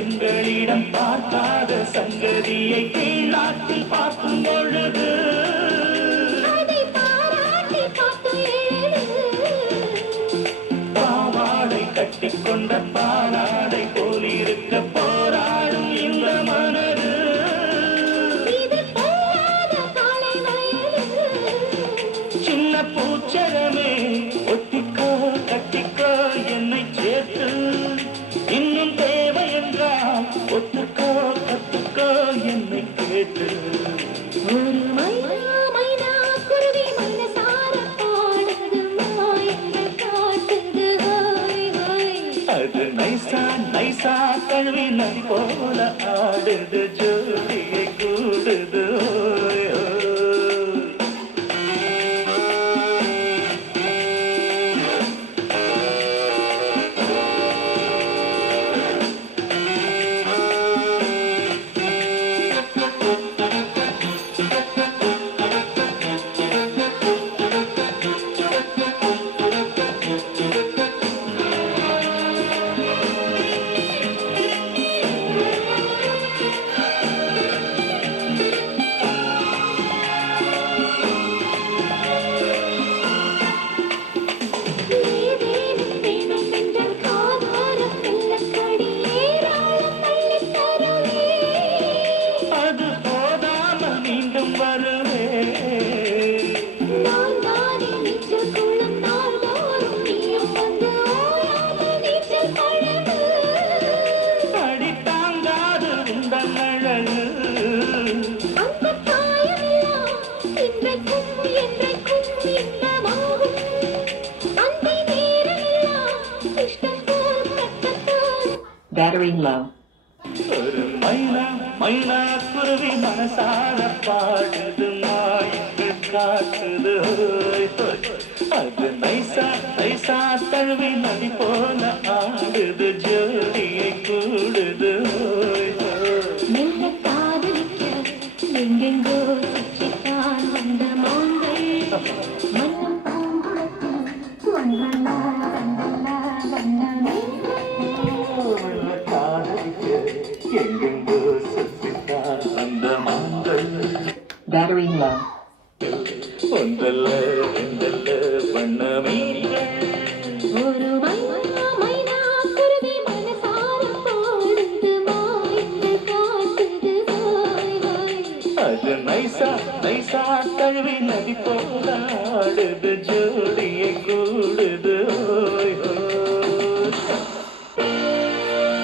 பெண்களிடம் பார்க்காத சங்கதியை கீழ்நாட்டில் பார்க்கும் பொழுது பாவாடை கட்டிக்கொண்ட பாலாடை போலிருக்க போராடும் இந்த மனது சின்ன பூச்சரமே ஒட்டிக்கோ கட்டிக்கோ என்னை சேர்த்து இன்னும் தேவை என்றால் ஒத்துக்கோ கத்துக்கோ என்னை கேட்டு ஒரு மைனா மைனா குருவி மனசார பாடுது மாயங்கள் காட்டுது ஹோய் ஹோய் அது நைசா நைசா கழுவி நதி போல ஆடுது ஜோடியை கூடுது ஓய் ஓய். ஏதேனும் வேணும் என்றால் காதார வெள்ளக்கடி ஏராளம் அள்ளித் தருவே அது போதாம மீண்டும் வருவே நான் தானே நீச்சல் குளம் நாள்தோறும் நீயும் வந்து ஓயாமல் நீச்சல் பழகு அடி தாங்காது இந்த நிழல் அந்த காயமெல்லாம் இன்றைக்கும் என்றைக்கும் இன்பமாகும் அந்த நேரமெல்லாம் இஷ்டம் போல் கட்டத்தான் Battery low. ஒரு மைனா மைனா குருவி மனசார பாடுது மாயங்கள் காட்டுது ஹோய் ஹோய். அது நைசா நைசா தழுவி நதி போல ஆடுது ஜோடியை கூடுது ஹோய் ஹோய். மெல்ல காதலிக்க எங்கெங்கோ சுற்றித்தான் வந்த மாங்கள் மன்னம் பூங்குளத்தில் வண்ணமா வண்ணமா வண்ணமே உள்ள காதலிக்க எங்கெங்கோ சுற்றித்தான் அந்த மாங்கள் Battery low. ஒன்றல்ல ரெண்டல்ல வண்ணமீன்கள் ஒரு மைனா மைனா குருவி மனசார பாடுது மாயங்கள் காட்டுது ஹோய் ஹோய் அது நைசா நைசா தழுவி நதி போல ஆடுது ஜோடியை கூடுது ஓய் ஓய்.